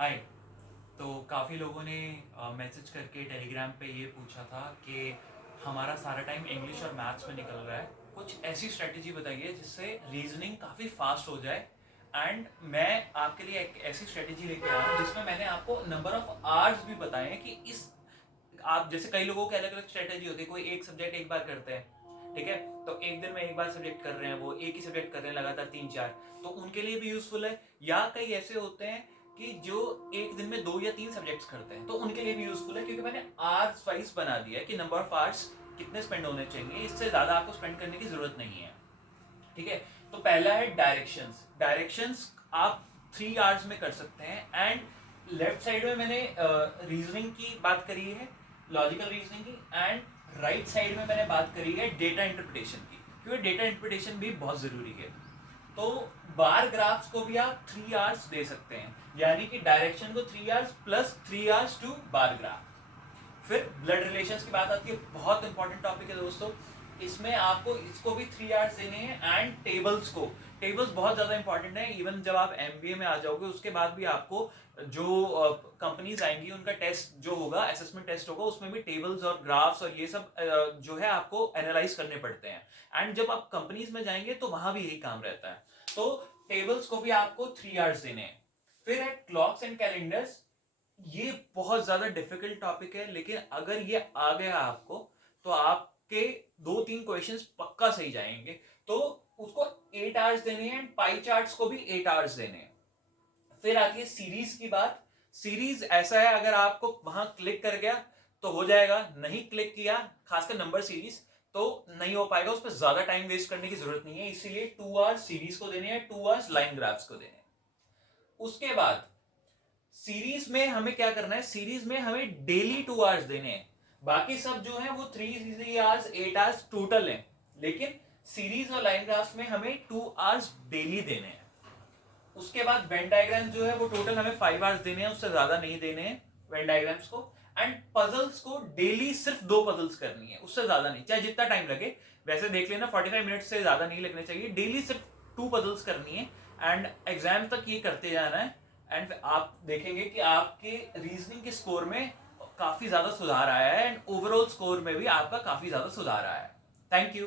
हाय। तो काफ़ी लोगों ने मैसेज करके टेलीग्राम पे ये पूछा था कि हमारा सारा टाइम इंग्लिश और मैथ्स में निकल रहा है, कुछ ऐसी स्ट्रेटजी बताइए जिससे रीजनिंग काफ़ी फास्ट हो जाए। एंड मैं आपके लिए एक ऐसी स्ट्रेटजी लेके आया हूँ जिसमें मैंने आपको नंबर ऑफ आवर्स भी बताए हैं कि इस आप जैसे कई लोगों की अलग अलग स्ट्रेटजी होती है, कोई एक सब्जेक्ट एक बार करते हैं, ठीक है, तो एक दिन में एक बार सब्जेक्ट कर रहे हैं, वो एक ही सब्जेक्ट कर रहे हैं लगातार 3-4, तो उनके लिए भी यूजफुल है। या कई ऐसे होते हैं कि जो एक दिन में 2 या 3 सब्जेक्ट्स करते हैं, तो उनके लिए भी यूजफुल है, क्योंकि मैंने आवर्स वाइज बना दिया है कि नंबर ऑफ आवर्स कितने स्पेंड होने चाहिए, इससे ज्यादा आपको स्पेंड करने की जरूरत नहीं है। ठीक है, तो पहला है डायरेक्शंस। डायरेक्शंस आप 3 आवर्स में कर सकते हैं। एंड लेफ्ट साइड में मैंने रीजनिंग की बात करी है, लॉजिकल रीजनिंग की। एंड राइट साइड में मैंने बात करी है डेटा इंटरप्रिटेशन की, क्योंकि डेटा इंटरप्रिटेशन भी बहुत जरूरी है। तो बार ग्राफ्स को भी आप 3 आवर्स दे सकते हैं, यानी कि डायरेक्शन को 3 hours plus 3 hours to bar graph. फिर ब्लड रिलेशंस की बात आती है, बहुत इंपॉर्टेंट टॉपिक है दोस्तों। इसमें आपको इसको भी 3 आवर्स देने हैं। एंड टेबल्स को, टेबल्स बहुत ज्यादा इंपॉर्टेंट है। इवन जब आप एमबीए में आ जाओगे उसके बाद भी आपको जो कंपनीज आएंगी उनका टेस्ट जो होगा, असेसमेंट टेस्ट होगा, उसमें भी टेबल्स और ग्राफ्स और ये सब जो है आपको एनालाइज करने पड़ते हैं। एंड जब आप कंपनीज में जाएंगे तो वहां भी यही काम रहता है। तो टेबल्स को भी आपको 3 आवर्स देने हैं। फिर है क्लॉक्स एंड कैलेंडर्स। ये बहुत ज्यादा डिफिकल्ट टॉपिक है, लेकिन अगर ये आ गया आपको तो आपके 2-3 क्वेश्चंस पक्का सही जाएंगे। तो उसको 8 आवर्स देने हैं। पाई चार्ट्स को भी 8 आवर्स देने हैं। फिर आती है सीरीज की बात। सीरीज ऐसा है, अगर आपको वहां क्लिक कर गया तो हो जाएगा, नहीं क्लिक किया, खासकर नंबर सीरीज, तो नहीं हो पाएगा। उस पर ज्यादा टाइम वेस्ट करने की जरूरत नहीं है, इसीलिए 2 आवर्स सीरीज को देने हैं, 2 आवर्स लाइन ग्राफ्स को देने हैं। उसके बाद सीरीज में हमें क्या करना है, सीरीज में हमें डेली 2 आवर्स देने हैं। बाकी सब जो है वो 3 आवर्स 8 आवर्स टोटल है, लेकिन सीरीज और लाइन ग्राफ्स में हमें 2 आवर्स डेली देने हैं। उसके बाद वेन डायग्राम जो है वो टोटल हमें 5 आवर्स देने हैं, उससे ज्यादा नहीं देने हैं वेन डायग्राम्स को। एंड पजल्स को डेली सिर्फ 2 पजल्स करनी है, उससे ज्यादा नहीं, चाहे जितना टाइम लगे। वैसे देख लेना 45 मिनट से ज्यादा नहीं लगने चाहिए, डेली सिर्फ 2 पजल्स करनी है। एंड एग्जाम तक ये करते जाना है। एंड आप देखेंगे कि आपके रीजनिंग के स्कोर में काफी ज्यादा सुधार आया है, एंड ओवरऑल स्कोर में भी आपका काफी ज्यादा सुधार आया है। Thank you.